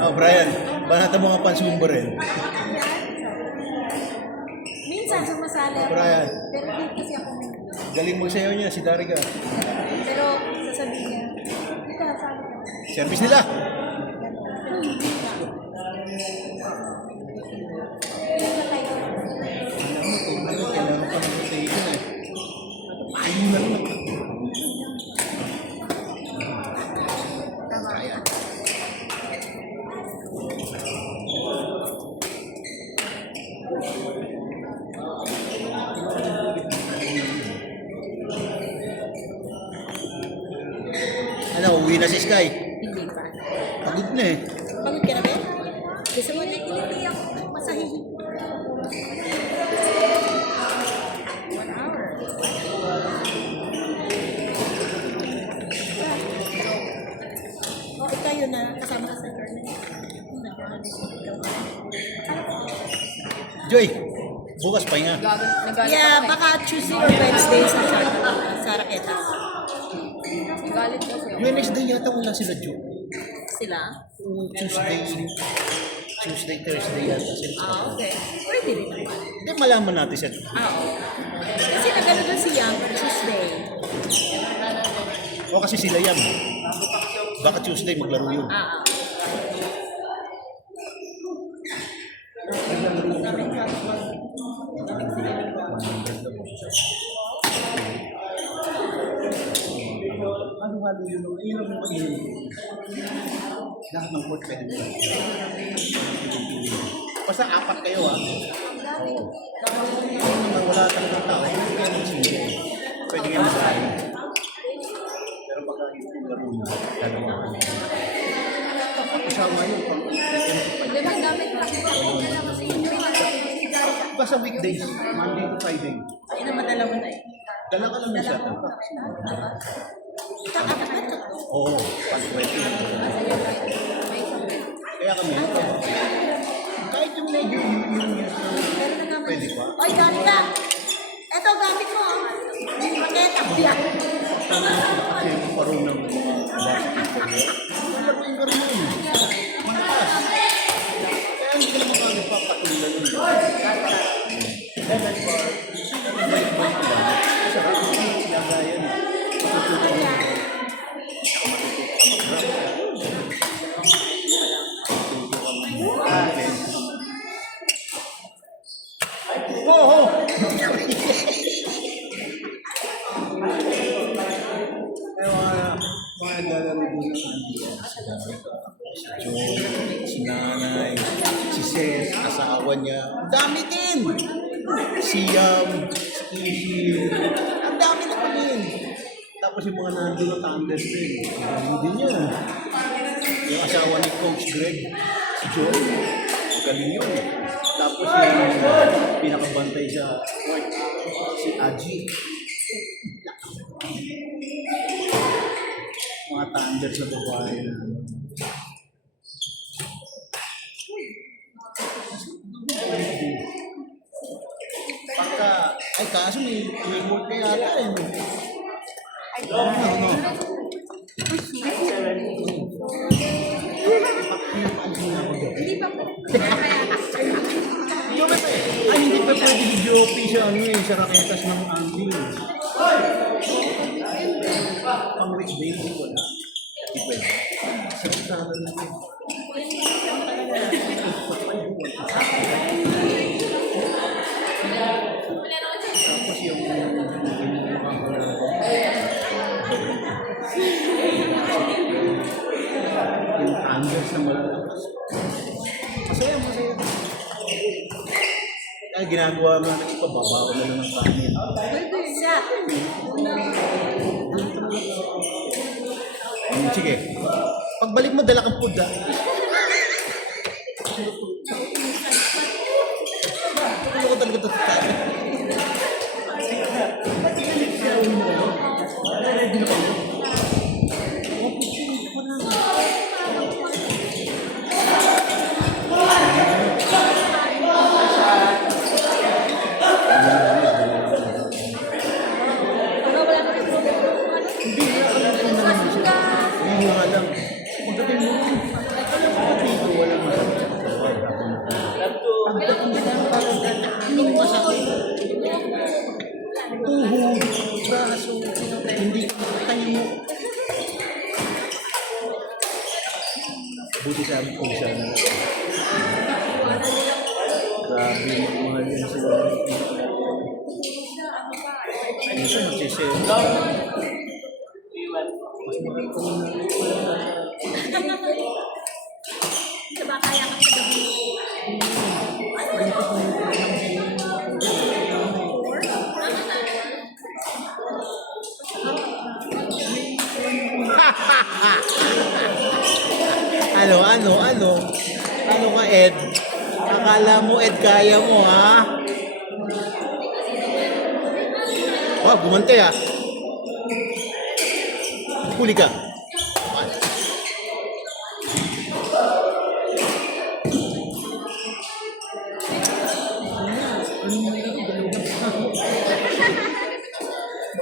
Oh, Brian, banata mo nga pansin mong baril. Minsan sumasali ako. Brian. Pero hindi kasi ako Galing mo sayo niya, si Dariga. Pero sasabihin niya, ito, sabi ko. Service nila. Kailangan pa ng rotation eh. Ayaw na naman. Ano, uwi na si Sky? Hindi pa. Pagod na eh. Pagod ka na ba? Gusto mo na hindi ako masahihin. 1 hour. Oh, ikaw yun na kasama ka sa journey. Joy, bukas pa nga. Yeah, baka Tuesday or Wednesday sa Raketa. Galit ko siya. Wednesday yata wala sila, Jo. Sila? Tuesday, Thursday yata sila. Okay. Pwede rin naman. Hindi, malaman natin siya. Oo. Kasi nagano doon si Yang Tuesday. O kasi sila yan. Baka Tuesday maglaro yun. Halo-halo yun. Ayun ang mga yun. Lahat ng court pwede mo. Basta 4 kayo ah. Kung wala talagang tao, hindi kayo mag-single. Pwede kayo mag-single. Pero baka yung laro mo, dalawa ka. Kasama yun. Diba gamit lang ko? Basta weekdays, Monday to Friday. Ay naman alam mo na eh. Dala ka lang na siya. Oo, pag-20 lang. Kaya kami, kahit yung medyo yung pwede pa. Oy, gamit ka! Eto, gamit mo. Paketa. Kasi yung parang ng wala pa yung karoon yun. Malakas. Kaya hindi ka naman magpapatulan yun. Sarap yung lagayan. Oo! Mga naglalaro doon sa si Joe, si Nanay, si Ses, asawa niya. Ang dami din! Si si Izzy. Ang dami na din. Tapos yung mga nandun na Thunders din. Galing din yun. Yung asawa ni Coach Greg, si Joe. Galing yun. Tapos yung pinakabantay sa court, si Aji. Mga Thunders na babae na. Pagka, ay kaso may court na yata eh. No. Hindi pa po. Ay, hindi pa pwede i-GOP sa sa raketas ng Andy. Pang which day hindi wala. Hindi pwede. Sa na yun. Tapos yung Anders na malalakas. Masaya. Ay, ginagawa mo na ipababawa na lang ng kanin. Siya. Sige. Pagbalik mo, dala kang food ah. Ano ko talaga ito sa kanin? Ready na kayo? Hindi na Buti sa amin kung siya na. Grabe, magmahal yan sila. Minsan nagsisale lang. Mas mahal ko na. Diba kaya ka sa gabi? Ano ka, Ed? Akala mo, Ed, kaya mo, ha? Oh, gumante, ha? Huli ka.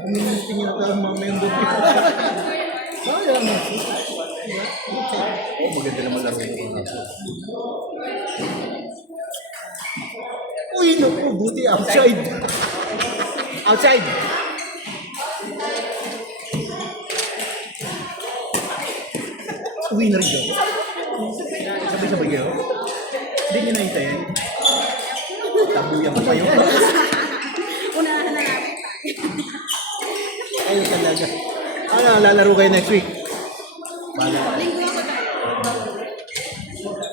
Puminti niya ka mamayang gabi. Kaya mo. Oh, maganda naman laro mo. Uy, naku, buti outside. Outside. Uwi na rin daw. Sabay-sabay kayo. Hindi niyo nahintayin. Tabuyan pa kayo. Unahan na natin. Ayun talaga. Ano, lalaro kayo next week? Bala. Linggo ako tayo.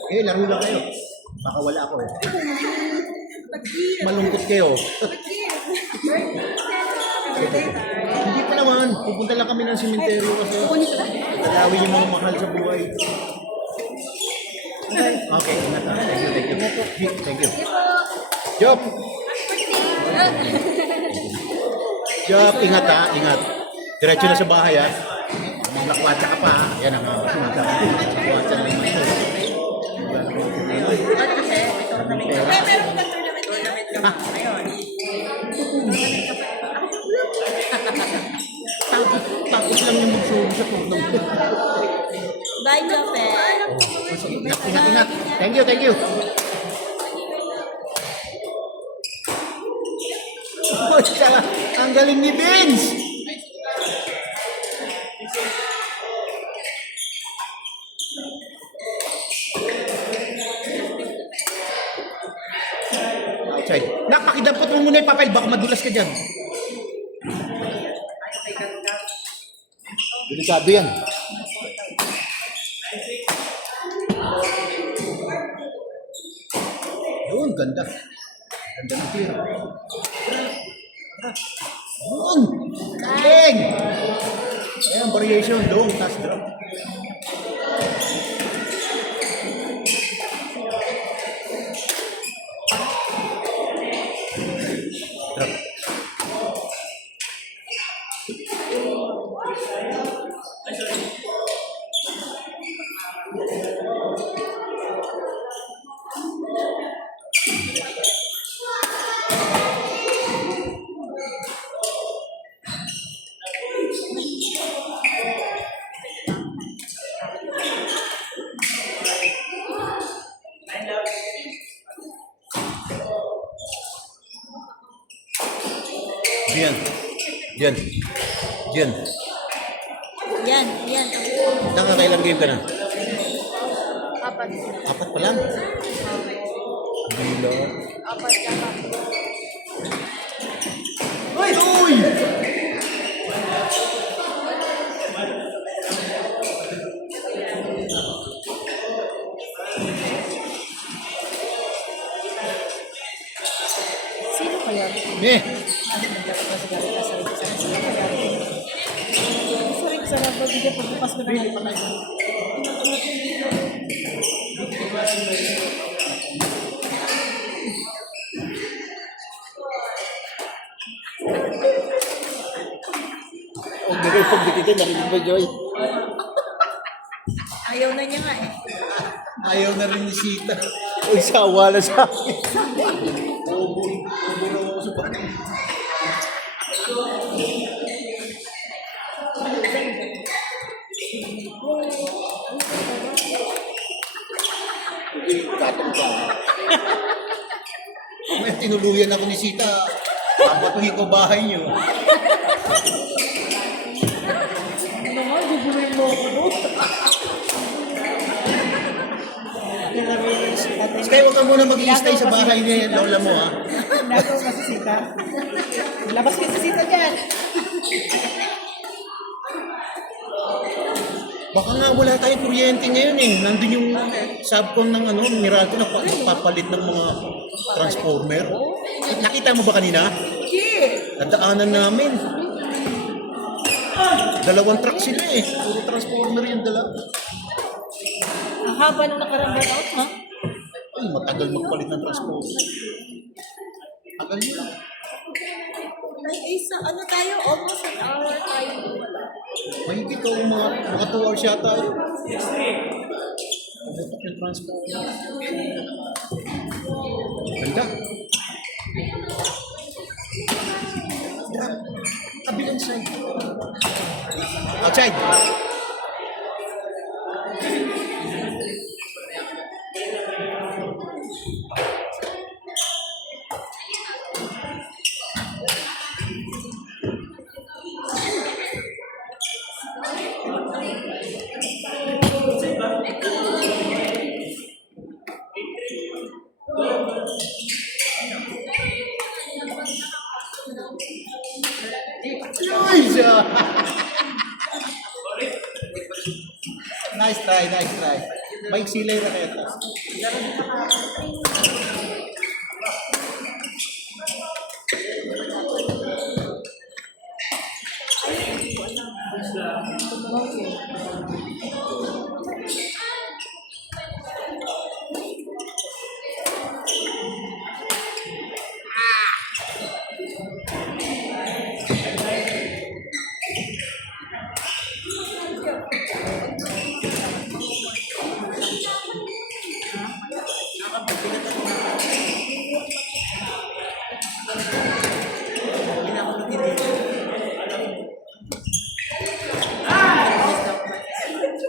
Eh, laro lang kayo. Baka wala ako eh. Malungkot kayo. Hindi pa naman. Pupunta lang kami ng sementeryo kasi dalawin yung mga mahal sa buhay. Okay, ingat ha. Thank you. Thank you. Job! Job, ingat ha. Ingat. Diretso na sa bahay ha. Nakwatsa ka pa ha. Yan ang nakwatsa na yung maso. Meron ka tournament ka ngayon. Tapos lang yung mag-show sa program. Bye, Jopet. Ingat. Thank you. Oh, ang galing ni Vince! Outside. Napakidampot mo muna yung papel, baka madulas ka dyan. Delikado yan. Yun, ganda. Ganda ng tira. Yun! Galing! Ayan, variation. Long, taas drop. Drop. Diyan. Yan. Nakakailang game ka na? Apat. 4 pa lang? Bila. Apat yata. Uy! Sino kaya? Sorry, sarap ba bigyan pagbukas na rin pa kayo. Huwag na kayo pagbikitin, narinig mo, Joy? Ayaw na niya nga eh. Ayaw na rin ni Sita. Uy, sawa na sa akin. Ubo na ako sa bahay. Katong ka. May tinuluyan ako ni Sita. Papatuhin ko bahay niyo. Ano nga, guguloy mo ako doon. Kaya huwag ka muna mag-i-stay sa bahay ni lola mo, ha? Nagawa ka si Sita. Labas ka si Sita dyan. Baka nga wala tayong kuryente ngayon eh. Nandun yung subcon ng Meralco na papalit ng mga transformer. Nakita mo ba kanina? Hindi. Nadaanan namin. 2 truck sila eh. Puro transformer yung dala. Ang haba nung nakarang out, ha? Ay, matagal magpalit ng transformer. Tagal yun. Ay, isa, ano tayo? Almost an hour tayo. May ito, mga 2 hours yata yun. Pagdatak yung transformer. Ganda. Kabilang side. Outside. Nice! Nice try, nice try. Mike Silay na kaya tas.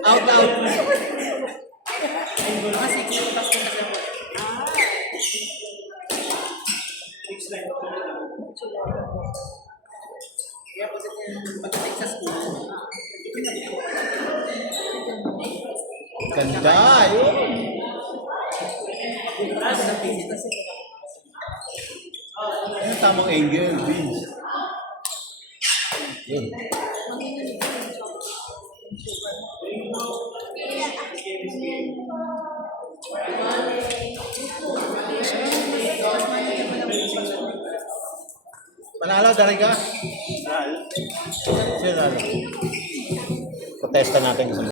Out, out. Ganda, yun. Ano tamang angle, Vince? Yun. Panalo, Dariga? Sino? Protesta natin.